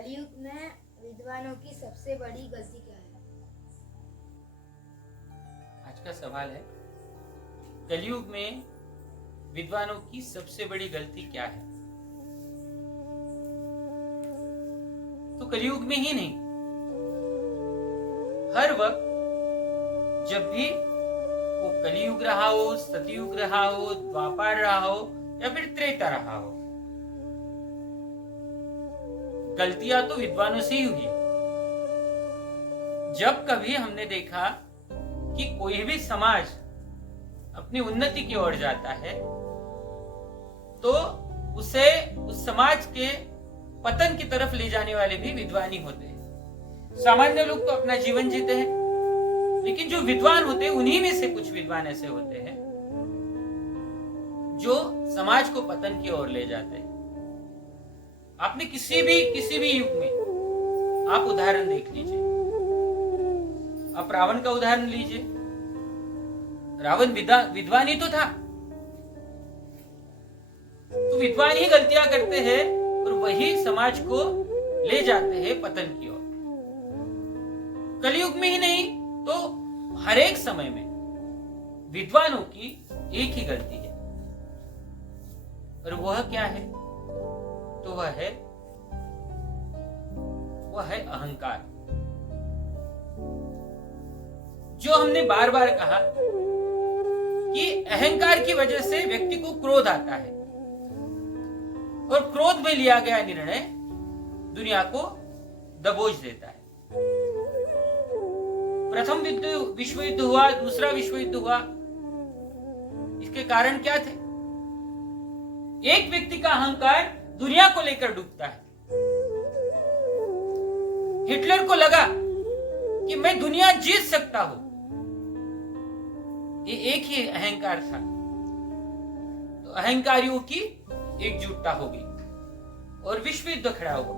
कलयुग में विद्वानों की सबसे बड़ी गलती क्या है? आज का सवाल है, कलयुग में विद्वानों की सबसे बड़ी गलती क्या है? तो कलयुग में ही नहीं, हर वक्त जब भी वो कलियुग रहा हो, सतयुग रहा हो, द्वापर रहा हो या फिर त्रेता रहा हो, गलतियां तो विद्वानों से ही हुई है। जब कभी हमने देखा कि कोई भी समाज अपनी उन्नति की ओर जाता है तो उसे उस समाज के पतन की तरफ ले जाने वाले भी विद्वान ही होते हैं। सामान्य लोग तो अपना जीवन जीते हैं, लेकिन जो विद्वान होते हैं उन्हीं में से कुछ विद्वान ऐसे होते हैं जो समाज को पतन की ओर ले जाते हैं। आपने किसी भी युग में आप उदाहरण देख लीजिए। आप रावण का उदाहरण लीजिए। रावण विद्वान ही तो था, तो विद्वान ही गलतियां करते हैं और वही समाज को ले जाते हैं पतन की ओर। कलयुग में ही नहीं तो हर एक समय में विद्वानों की एक ही गलती है, और वह क्या है? तो वह है अहंकार। जो हमने बार बार कहा कि अहंकार की वजह से व्यक्ति को क्रोध आता है, और क्रोध में लिया गया निर्णय दुनिया को दबोच देता है। प्रथम विश्व युद्ध हुआ, दूसरा विश्व युद्ध हुआ, इसके कारण क्या थे? एक व्यक्ति का अहंकार दुनिया को लेकर डूबता है। हिटलर को लगा कि मैं दुनिया जीत सकता हूं, ये एक ही अहंकार था। तो अहंकारियों की एकजुटता हो गई और विश्व युद्ध खड़ा हुआ,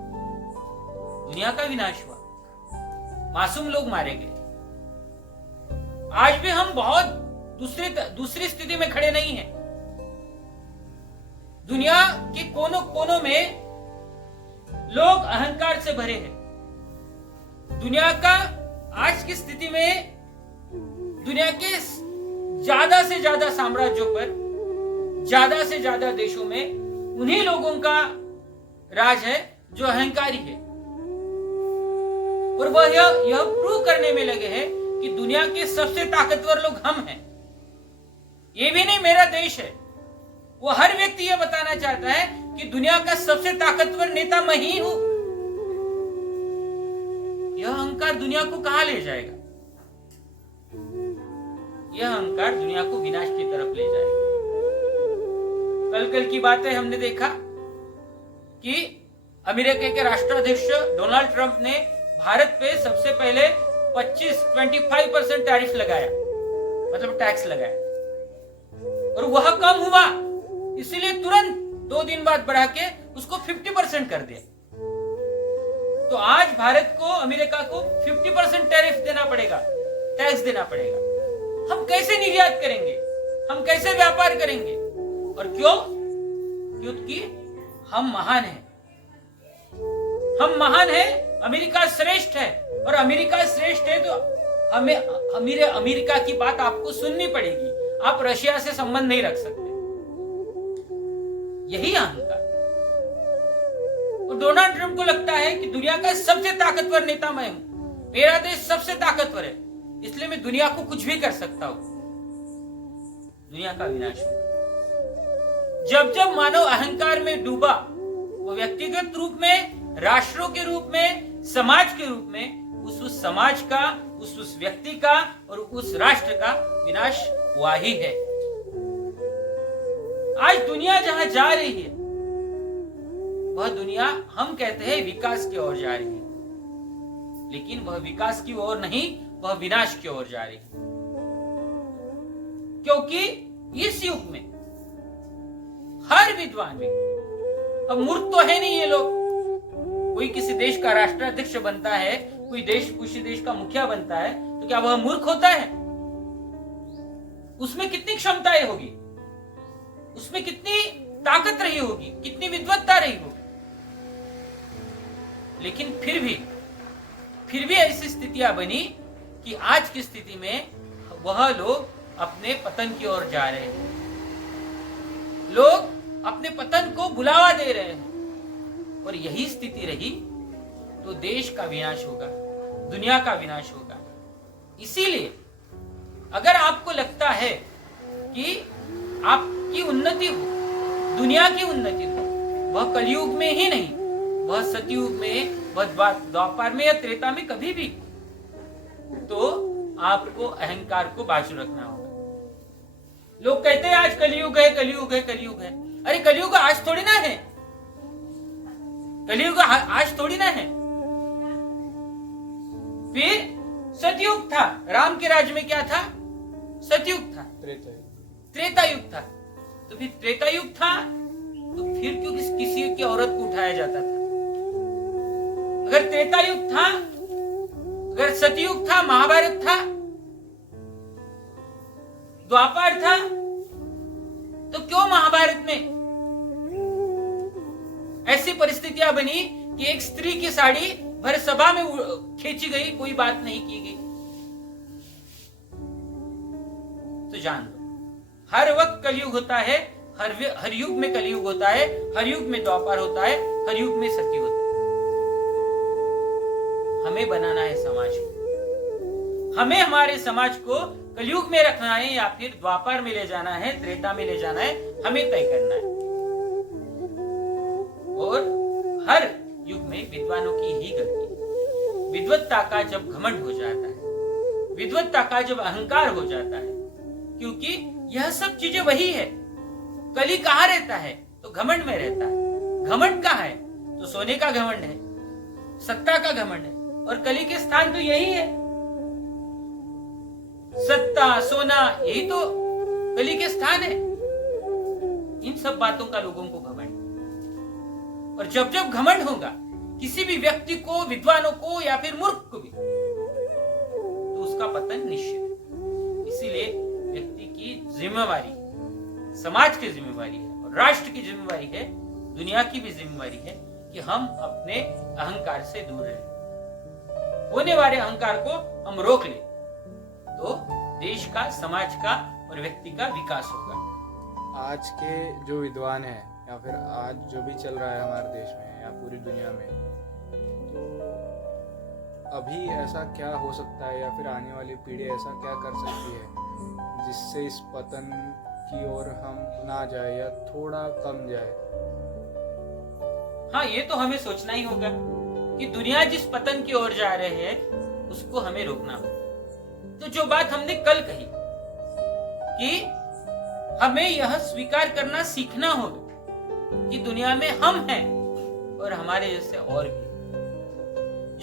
दुनिया का विनाश हुआ, मासूम लोग मारे गए। आज भी हम बहुत दूसरी स्थिति में खड़े नहीं हैं। दुनिया के कोनों कोनों में लोग अहंकार से भरे हैं। दुनिया का आज की स्थिति में दुनिया के ज्यादा से ज्यादा साम्राज्यों पर, ज्यादा से ज्यादा देशों में उन्हीं लोगों का राज है जो अहंकारी है, और वह यह प्रूव करने में लगे हैं कि दुनिया के सबसे ताकतवर लोग हम हैं। ये भी नहीं मेरा देश है, वो हर व्यक्ति यह बताना चाहता है कि दुनिया का सबसे ताकतवर नेता मैं ही हूं। यह अहंकार दुनिया को कहां ले जाएगा? यह अहंकार दुनिया को विनाश की तरफ ले जाएगा। कल की बात है, हमने देखा कि अमेरिका के राष्ट्राध्यक्ष डोनाल्ड ट्रंप ने भारत पे सबसे पहले 25% टैरिफ लगाया, मतलब टैक्स लगाया, और वह कम हुआ, इसीलिए तुरंत 2 दिन बाद बढ़ा के उसको 50% कर दिया। तो आज भारत को, अमेरिका को 50% टैरिफ देना पड़ेगा, टैक्स देना पड़ेगा। हम कैसे निर्यात करेंगे? हम कैसे व्यापार करेंगे? और क्यों? क्योंकि हम महान हैं। हम महान हैं, अमेरिका श्रेष्ठ है, और अमेरिका श्रेष्ठ है तो हमें अमेरिका की बात आपको सुननी पड़ेगी। आप रशिया से संबंध नहीं रख सकते। यही अहंकार। और डोनाल्ड ट्रंप को लगता है कि दुनिया का सबसे ताकतवर नेता मैं हूं, मेरा देश सबसे ताकतवर है, इसलिए मैं दुनिया को कुछ भी कर सकता हूं। दुनिया का विनाश होगा। जब जब मानव अहंकार में डूबा, वो व्यक्तिगत रूप में, राष्ट्रों के रूप में, समाज के रूप में, उस समाज का, उस व्यक्ति का और उस राष्ट्र का विनाश हुआ ही है। आज दुनिया जहां जा रही है, वह दुनिया हम कहते हैं विकास की ओर जा रही है, लेकिन वह विकास की ओर नहीं, वह विनाश की ओर जा रही है। क्योंकि इस युग में हर विद्वान व्यक्ति, अब मूर्ख तो है नहीं ये लोग। कोई किसी देश का राष्ट्राध्यक्ष बनता है, कोई किसी देश का मुखिया बनता है, तो क्या वह मूर्ख होता है? उसमें कितनी क्षमताएं होगी, उसमें कितनी ताकत रही होगी, कितनी विद्वत्ता रही होगी। लेकिन फिर भी ऐसी स्थितियां बनी कि आज की स्थिति में वह लोग अपने पतन की ओर जा रहे हैं। लोग अपने पतन को बुलावा दे रहे हैं, और यही स्थिति रही तो देश का विनाश होगा, दुनिया का विनाश होगा। इसीलिए अगर आपको लगता है कि आपकी उन्नति हो, दुनिया की उन्नति हो, वह कलयुग में ही नहीं, वह सतयुग में, वह द्वापर में या त्रेता में कभी भी, तो आपको अहंकार को बाजू रखना होगा। लोग कहते हैं आज कलयुग है, कलयुग है, कलयुग है। अरे कलयुग आज थोड़ी ना है, कलयुग आज थोड़ी ना है। फिर सतयुग था, राम के राज्य में क्या था? सतयुग था, त्रेता युग था। तो फिर त्रेता युग था तो फिर क्यों किसी की औरत को उठाया जाता था? अगर त्रेता युग था, अगर सतयुग था, महाभारत था, द्वापर था, तो क्यों महाभारत में ऐसी परिस्थितियां बनी कि एक स्त्री की साड़ी भर सभा में खींची गई, कोई बात नहीं की गई? तो जान लो, हर वक्त कलयुग होता है, हर युग में कलयुग होता है, हर युग में द्वापर होता है, हर युग में सतयुग होता है। हमें बनाना है समाज को, हमें हमारे समाज को कलयुग में रखना है या फिर द्वापर में ले जाना है, त्रेता में ले जाना है, हमें तय करना है। और हर युग में विद्वानों की ही गलती, विद्वत्ता का जब घमंड हो जाता है, विद्वत्ता का जब अहंकार हो जाता है, क्योंकि यह सब चीजें वही है। कली कहाँ रहता है? तो घमंड में रहता है। घमंड कहाँ है? तो सोने का घमंड है, सत्ता का घमंड है, और कली के स्थान तो यही है। सत्ता, सोना, यही तो कली के स्थान है। इन सब बातों का लोगों को घमंड, और जब जब घमंड होगा किसी भी व्यक्ति को, विद्वानों को या फिर मूर्ख को भी, तो उसका पतन निश्चित है। इसीलिए व्यक्ति की जिम्मेवारी, समाज की जिम्मेवारी है, और राष्ट्र की जिम्मेवारी है, दुनिया की भी जिम्मेवारी है कि हम अपने अहंकार से दूर रहें। होने वाले अहंकार को हम रोक लें तो देश का, समाज का और व्यक्ति का विकास होगा। आज के जो विद्वान हैं या फिर आज जो भी चल रहा है हमारे देश में या पूरी दुनिया में, तो अभी ऐसा क्या हो सकता है या फिर आने वाली पीढ़ी ऐसा क्या कर सकती है जिससे इस पतन की ओर हम ना जाए या थोड़ा कम जाए? हाँ, ये तो हमें सोचना ही होगा कि दुनिया जिस पतन की ओर जा रहे हैं उसको हमें रोकना होगा। तो जो बात हमने कल कही कि हमें यह स्वीकार करना सीखना होगा कि दुनिया में हम हैं और हमारे जैसे और भी।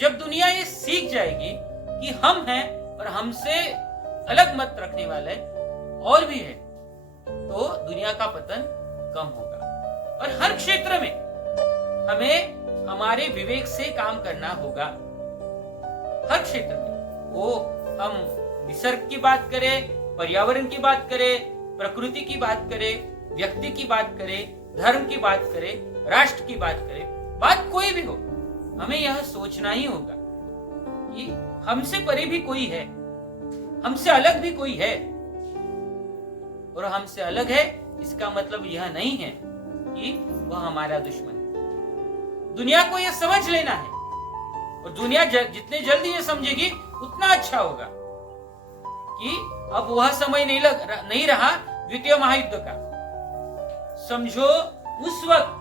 जब दुनिया ये सीख जाएगी कि हम हैं और हमसे अलग मत रखने वाले और भी है, तो दुनिया का पतन कम होगा। और हर क्षेत्र में हमें हमारे विवेक से काम करना होगा। हर क्षेत्र में, वो हम निसर्ग की बात करें, पर्यावरण की बात करें, प्रकृति की बात करें, व्यक्ति की बात करें, धर्म की बात करें, राष्ट्र की बात करें, बात कोई भी हो, हमें यह सोचना ही होगा कि हमसे परे भी कोई है, हमसे अलग भी कोई है। और हमसे अलग है इसका मतलब यह नहीं है कि वह हमारा दुश्मन है। दुनिया को यह समझ लेना है, और दुनिया जितने जल्दी ये समझेगी उतना अच्छा होगा कि अब वह समय नहीं रहा द्वितीय महायुद्ध का। समझो उस वक्त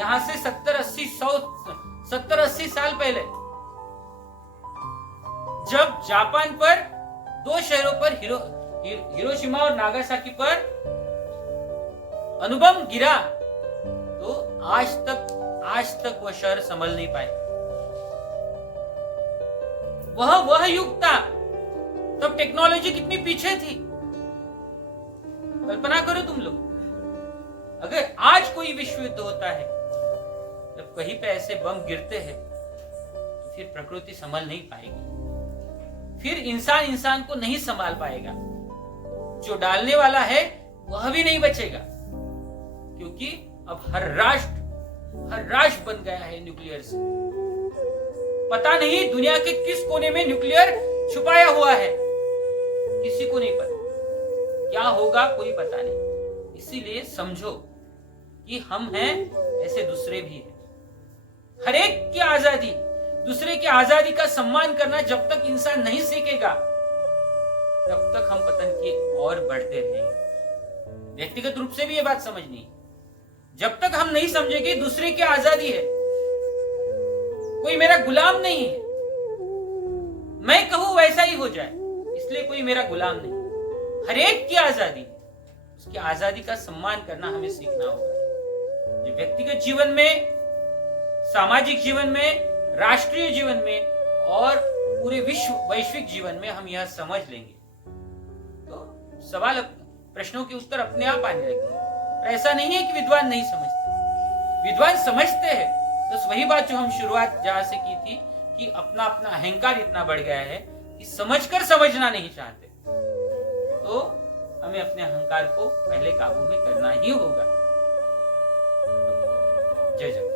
यहां से 70-80 साल पहले जब जापान पर 2 शहरों पर हिरोशिमा और नागासाकी पर अणुबम गिरा, तो आज तक वह शहर संभल नहीं पाए। वह युग था, तब टेक्नोलॉजी कितनी पीछे थी। कल्पना करो तुम लोग, अगर आज कोई विश्व युद्ध होता है, जब कहीं पे ऐसे बम गिरते हैं, तो फिर प्रकृति संभल नहीं पाएगी, फिर इंसान को नहीं संभाल पाएगा, जो डालने वाला है वह भी नहीं बचेगा, क्योंकि अब हर राष्ट्र बन गया है न्यूक्लियर से। पता नहीं दुनिया के किस कोने में न्यूक्लियर छुपाया हुआ है, किसी को नहीं पता। क्या होगा कोई पता नहीं। इसीलिए समझो कि हम हैं, ऐसे दूसरे भी हैं। हर एक की आजादी, दूसरे की आजादी का सम्मान करना जब तक इंसान नहीं सीखेगा, तब तक हम पतन की ओर बढ़ते रहेंगे। व्यक्तिगत रूप से भी ये बात समझनी है। जब तक हम नहीं समझेंगे दूसरे की आजादी है, कोई मेरा गुलाम नहीं है, मैं कहूं वैसा ही हो जाए, इसलिए कोई मेरा गुलाम नहीं। हर एक की आजादी, उसकी आजादी का सम्मान करना हमें सीखना होगा। जो व्यक्तिगत जीवन में, सामाजिक जीवन में, राष्ट्रीय जीवन में और पूरे विश्व वैश्विक जीवन में हम यह समझ लेंगे तो सवाल, प्रश्नों के उत्तर अपने आप आने लगेंगे। और ऐसा नहीं है कि विद्वान नहीं समझते, विद्वान समझते हैं। तो वही बात जो हम शुरुआत जहां से की थी कि अपना अपना अहंकार इतना बढ़ गया है कि समझकर समझना नहीं चाहते, तो हमें अपने अहंकार को पहले काबू में करना ही होगा। जय जय।